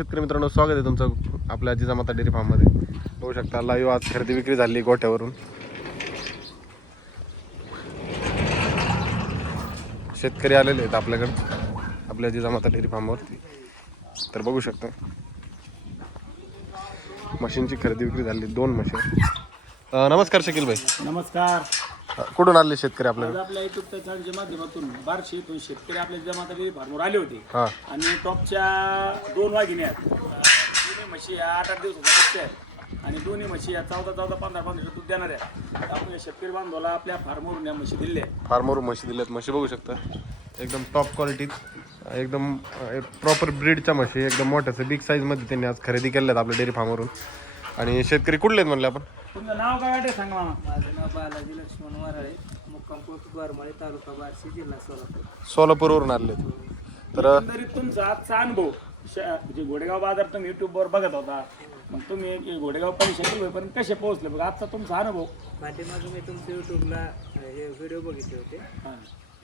शेतकरी मित्रांनो, स्वागत आहे तुमचं आपल्या जिजामाता डेअरी फार्म मध्ये. बघू शकता लाईव्ह आज खरेदी विक्री झाली गोठ्यावरून. शेतकरी आलेले आहेत आपल्याकडे आपल्या जिजामाता डेअरी फार्मवरती. तर बघू शकता मशीनची खरेदी विक्री झाली, 2 मशीन. नमस्कार शकील भाई. नमस्कार. कुठून आले शेतकरी आपल्याकडे? आपल्या युट्यूब चॅनलच्या माध्यमातून बार्शी इथून शेतकरी आपल्या जिजामाता डेअरी फार्मवर आले होते. हां, आणि टॉपच्या 2 वाघिणी आहेत. दोन्ही म्हशी 8-8 दिवसाच्या बच्चे आहेत आणि दोन्ही म्हशी 14-14, 15-15 दूध देणार आहेत. आपण शेतकरी बांधवाला आपल्या फार्मवरून या म्हशी दिल्या आहेत. फार्मवरून म्हशी दिल्यात. म्हशी बघू शकता एकदम टॉप क्वालिटीत, एकदम प्रॉपर ब्रीडच्या म्हशी, एकदम मोठ्याचं बिग साईजमध्ये त्यांनी आज खरेदी केल्यात आपल्या डेअरी फार्मवरून. आणि शेतकरी कुठले आहेत म्हणले आपण? तुमचं नाव काय वाटते सांगा मला. माझं नाव बालाजी लक्ष्मण वराळे, मुक्काम पोस्ट गरमाळे, तालुका बार्शी, जिल्हा सोलापूर. सोलापूरवरून आले. तर एकंदरीत तुमचा आजचा अनुभव म्हणजे घोडेगाव बाजार तुम्ही युट्यूबवर बघत होता, मग तुम्ही घोडेगाव पण शेतकरी होईपर्यंत कसे पोहोचले बघा आजचा तुमचा अनुभव. पाठीमागं मी तुमच्या युट्यूबला हे व्हिडिओ बघितले होते. हां.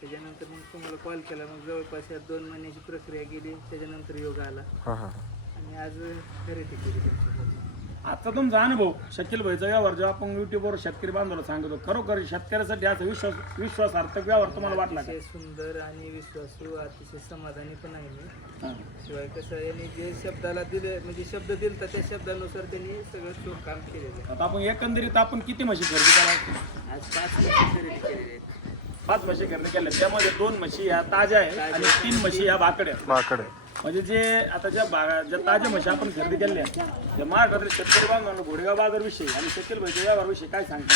त्याच्यानंतर मग तुम्हाला कॉल केला. मग जवळपास या 2 महिन्याची प्रक्रिया गेली. त्याच्यानंतर योग आला हां हां आणि आज खरेदी केली तुमच्याकडून. आजचा तुमचा अनुभव शकील भाईचा व्यवहार जेव्हा आपण युट्यूबवर शेतकरी बांधवाला सांगतो, खरोखर शेतकऱ्यासाठी असा विश्वासार्थक व्यवहार तुम्हाला वाटला का? अतिशय सुंदर आणि विश्वासू, अतिशय समाधानी पण आहे मी. हां. शिवाय कसं यांनी जे शब्दाला दिले, म्हणजे शब्द दिले तर त्या शब्दानुसार त्यांनी सगळं चोख काम केलेलं आहे. आता आपण एकंदरीत आपण किती म्हशी खरेदी करा? आज 5 म्हशी खरेदी केलेली आहेत. 5 म्हशी खरेदी केल्या. त्यामध्ये 2 म्हशी ह्या ताज्या आहेत आणि 3 म्हशी ह्या भाकड्या आहेत. माकडे. म्हणजे जे आता ज्या ताज्या म्हशी आपण खरेदी केल्या त्या महाराष्ट्रातील शेतकरी बांधवांना घोडेगाव बाजारविषयी आणि शकील भाईच्या व्यवहारविषयी काय सांगता?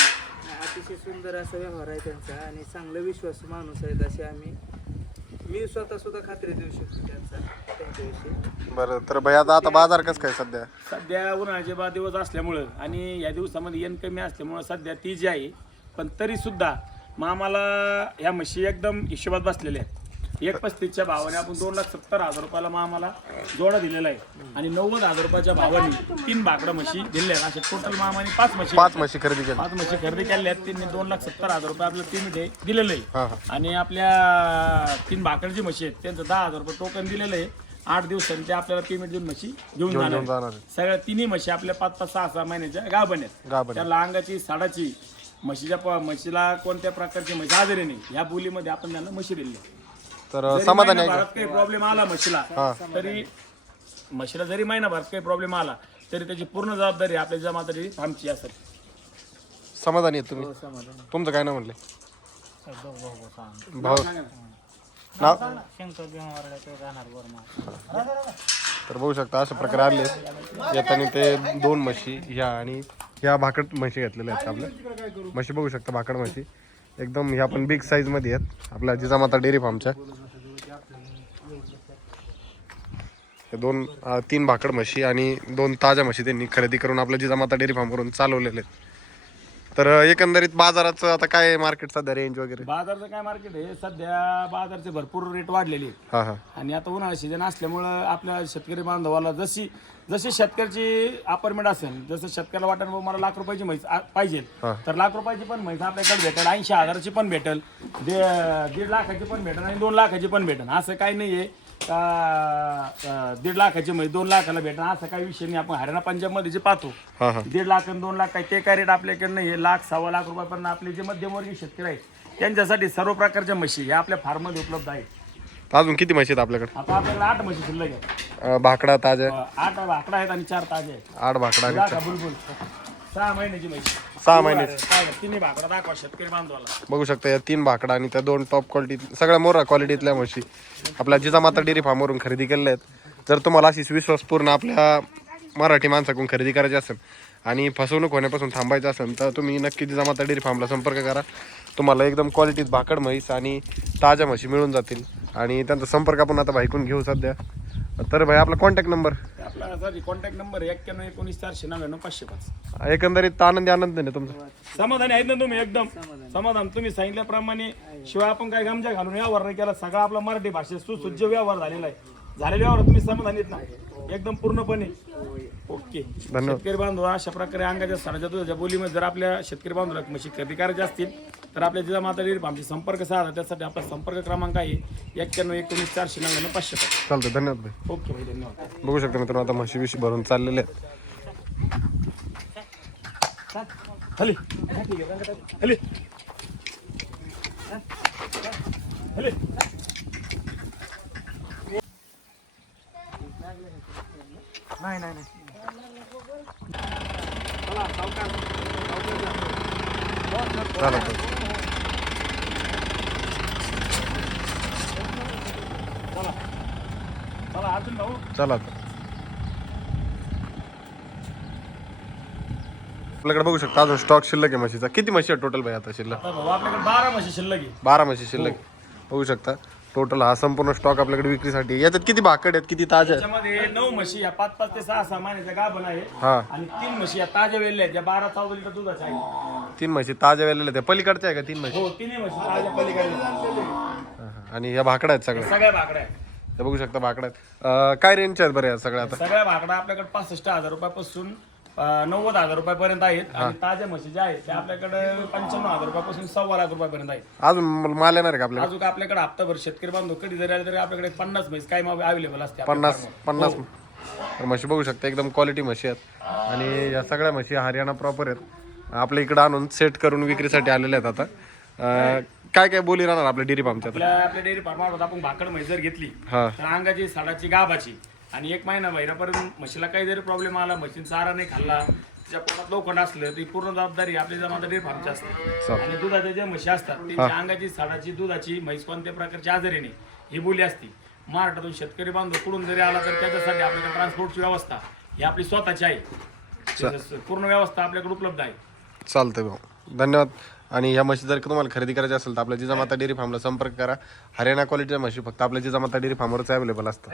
अतिशय सुंदर असा व्यवहार आहे त्यांचा आणि चांगला विश्वासू माणूस आहेत असे मी स्वतः सुद्धा खात्री देऊ शकतो त्यांच्याविषयी. बरं, तर भाई आता बाजार कसं काय सध्या? सध्या उन्हाळ्याचे दिवस असल्यामुळं आणि या दिवसामध्ये येण कमी असल्यामुळं सध्या ती जी आहे, पण तरीसुद्धा मग आम्हाला ह्या म्हशी एकदम हिशोबात बसलेल्या आहेत. 1.35च्या भावाने आपण 2,70,000 रुपयाला मग आम्हाला जोडा दिलेला आहे आणि 90,000 रुपयाच्या भावाने 3 भाकडं म्हशी दिल्या आहेत. असे टोटल मामाने 5 म्हशी खरेदी केली. 5 म्हशी खरेदी केल्या आहेत. त्यांनी 2,70,000 रुपये आपलं पेमेंट दिलेलं आहे. हां हां आणि आपल्या 3 भाकरची म्हशी आहेत त्यांचं 10,000 रुपये टोकन दिलेलं आहे. 8 दिवसांनी ते आपल्याला पेमेंट देऊन म्हशी घेऊन जाणार आहेत. सगळ्या 3 म्हशी आपल्या 5-5, 6-6 महिन्याच्या गाभण आहेत. त्याला अंगाची, साडाची, म्हशीला कोणत्या प्रकारची म्हशी आजारी नाही, ह्या बोलीमध्ये आपण त्यांना म्हशी दिली. तर समाधान आहे का? महिनाभरात काही प्रॉब्लेम आला म्हशीला तरी म्हशीला जरी महिनाभरात काही प्रॉब्लेम आला तरी त्याची पूर्ण जबाबदारी आपल्या जिजामाता डेअरी फार्मची असेल. समाधानी आहे तुम्ही? तुमचं काय नाव म्हणले? भाऊ सांगा ना. नाव? शंकर राहणार गरमाळे. तर बघू शकता अशा प्रकारे आले येताना ते 2 म्हशी ह्या आणि ह्या भाकड म्हशी घेतलेल्या आहेत. आपल्या म्हशी बघू शकता, भाकड म्हशी एकदम ह्या पण बिग साईज मध्ये आहेत आपल्या जिजामाता डेअरी फार्मच्या. 3 भाकड म्हशी आणि 2 ताज्या म्हशी त्यांनी खरेदी करून आपल्या जिजामाता डेअरी फार्मवरून चालवलेले आहेत. तर एकंदरीत बाजाराचं आता काय मार्केट सध्या रेंज वगैरे? बाजारचं काय मार्केट आहे सध्या? बाजारचे भरपूर रेट वाढलेले आहेत. हां हां आणि आता उन्हाळा सीझन असल्यामुळं आपल्या शेतकरी बांधवाला जशी जशी अपार्टमेंट असेल, जसं शेतकऱ्याला वाटेल मला लाख रुपयाची म्हैस पाहिजे तर लाख रुपयाची पण म्हैस आपल्याकडे भेटेल, 80,000ची पण भेटेल, 1.5 लाखाची पण भेटेल आणि 2 लाखाची पण भेटेल. असं काही नाही आहे का 1.5 लाखाची म्हैस 2 लाखाला भेटेल असं काही विषय नाही. आपण हरियाणा पंजाबमध्ये जे पाहतो 1.5 लाख आणि 2 लाख काय ते काय रेट आपल्याकडे नाही. 1,00,000 सव्वा लाख रुपयापर्यंत आपले जे मध्यमवर्गीय शेतकरी आहेत त्यांच्यासाठी सर्व प्रकारच्या म्हशी ह्या आपल्या फार्ममध्ये उपलब्ध आहेत. अजून किती म्हशी आहेत आपल्याकडे? आता आपल्याकडे 8 म्हशी शिल्लक आहे. भाकडा ताज्या 8 भाकडा आहेत आणि 4 ताजे आहेत. 8 भाकडा आणि दाखवा बुलबुल 6 महिन्याची म्हशी. 6 महिन्याची. तिन्ही भाकडा दाखवा शेतकरी बांधवाला. बघू शकता या 3 भाकडा आणि त्या 2 टॉप क्वालिटी सगळ्या मोठ्या क्वालिटीतल्या म्हशी आपल्या जिजामाता डेअरी फार्मवरून खरेदी केलेल्या आहेत. जर तुम्हाला अशीच विश्वासपूर्ण आपल्या मराठी माणसाकडून खरेदी करायची असेल आणि फसवणूक होण्यापासून थांबायचं असेल तर तुम्ही नक्की जिजामाता डेअरी फार्मला संपर्क करा. तुम्हाला एकदम क्वालिटीत भाकड म्हैस आणि ताज्या म्हशी मिळून जातील. आणि त्यांचा संपर्क आपण आता भाईकून घेऊ सध्या. तर भाई आपला कॉन्टॅक्ट नंबर? आपला कॉन्टॅक्ट नंबर 9119499505. एकंदरीत आनंद नाही तुमचा? समाधानी आहेत ना तुम्ही? एकदम समाधान. तुम्ही सांगितल्याप्रमाणे शिवाय आपण काय गमजा घालून व्यवहार नाही केला. सगळा आपला मराठी भाषेत सुसज्ज व्यवहार झालेला आहे. झालेल्या व्यवहार तुम्ही समाधानी आहेत ना? एकदम पूर्णपणे ओके. शेतकरी बांधव अशा प्रकारे अंगाच्या साडाच्या दुधाच्या बोलीमध्ये जर आपल्या शेतकरी बांधवाला म्हशी खरेदी करायची असतील तर आपल्या जिजामाता डेअरी फार्मशी संपर्क साधा. त्यासाठी आपला संपर्क क्रमांक आहे 9119 499 500. चालतं, धन्यवाद भाई. ओके भाई, धन्यवाद. बघू शकता मित्रांनो, आता म्हशी बिशी भरून चाललेले आहेत. हले हले हले. चालत चला अर्जुन भाऊ. चला आता. आपल्याकडे बघू शकता अजून स्टॉक शिल्लक आहे म्हशीचा. किती म्हशी आहे टोटल भाई आता शिल्लक? आता भाऊ आपल्याकडे 12 म्हशी शिल्लक आहे. 12 म्हशी शिल्लक आहे. बघू शकता टोटल हा संपूर्ण स्टॉक आपल्याकडे विक्रीसाठी आहे. याच्यात किती भाकड आहेत, किती ताज्या आहेत? त्याच्यामध्ये 9 म्हशी या 5 ते 6 महिन्याच्या गाभण आहे हा, आणि 3 म्हशी या ताज्या वेळेला आहेत, या 12-14 लिटर दुधाच्या आहेत. 3 म्हशी ताज्या वेळेला त्या पलीकडच्या आहे का 3 म्हशी? हो, 3 म्हशी ताज्या पलीकडे हा, हा. आणि या भाकड्या आहेत सगळ्या. सगळ्या भाकड्या आहेत. हे बघू शकता भाकड्या आहेत. काय रेंजच्या आहेत बरं या सगळ्या आता? सगळ्या भाकड्या आपल्याकडे 65,000 रुपयापासून 90,000 रुपयापर्यंत आहेत आणि ताज्या म्हशी ज्या आहेत त्या आपल्याकडे 55,000 रुपयापासून 1.25 लाख रुपयापर्यंत आहेत. अजून माल येणार आहे का आपल्याकडे? अजून आपल्याकडे हप्ताभर शेतकरी बांधव कधी जरी आले तरी आपल्याकडे 50 म्हशी काय अवेलेबल असते. 50 तर म्हशी बघू शकता एकदम क्वालिटी म्हशी आहेत. आणि या सगळ्या म्हशी हरियाणा प्रॉपर आहेत. आपल्या इकडे आणून सेट करून विक्रीसाठी आलेल्या आहेत. आता काय काय बोली राहणार आपल्या डेअरी फार्मच्या? आपल्या डेअरी फार्मात आपण भाकड म्हैस जर घेतली हा, तर अंगाची साडाची गाभाची आणि 1 महिना महिन्यापर्यंत म्हशीला काही जरी प्रॉब्लेम आला, म्हशीने चारा नाही खाल्ला, तिच्या पोटात लोखंड असलं ती पूर्ण जबाबदारी आपली जिजामाता डेअरी फार्मची असते. आणि दुधाच्या ज्या म्हशी असतात त्यांच्या अंगाची साडाची दुधाची म्हैस कोणत्या प्रकारची आजारी नाही ही बोली असते. महाराष्ट्रातून शेतकरी बांधव कुठून जरी आला तर त्याच्यासाठी आपल्याकडे ट्रान्सपोर्टची व्यवस्था ही आपली स्वतःची आहे. पूर्ण व्यवस्था आपल्याकडे उपलब्ध आहे. चालतंय भाऊ, धन्यवाद. आणि या म्हशी जर तुम्हाला खरेदी करायची असेल तर आपल्या जिजामाता डेअरी फार्मला संपर्क करा. हरियाणा क्वालिटीच्या म्हशी फक्त आपल्या जिजामाता डेअरी फार्मवरच अवेलेबल असतात.